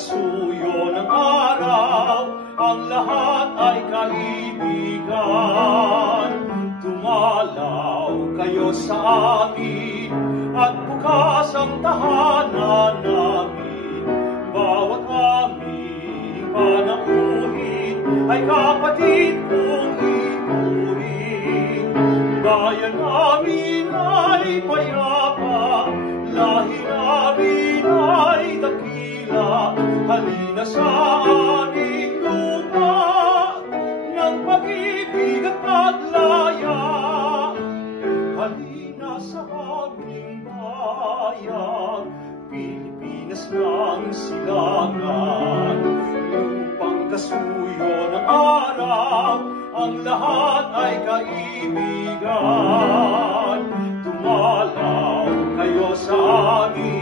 pagkasuyo ng araw, ang lahat ay kaibigan. Dumalaw kayo sa amin, at bukas ang tahanan namin. Bawat aming panauhin ay kapatid kong ituring. Bayan namin ay payapa, lahi namin ay dakila. Halina sa aming lupa ng pag-ibig at paglaya. Halina sa aming bayan, Pilipinas ng silangan. Lupang kasuyo ng araw, ang lahat ay kaibigan. Dumalaw kayo sa amin,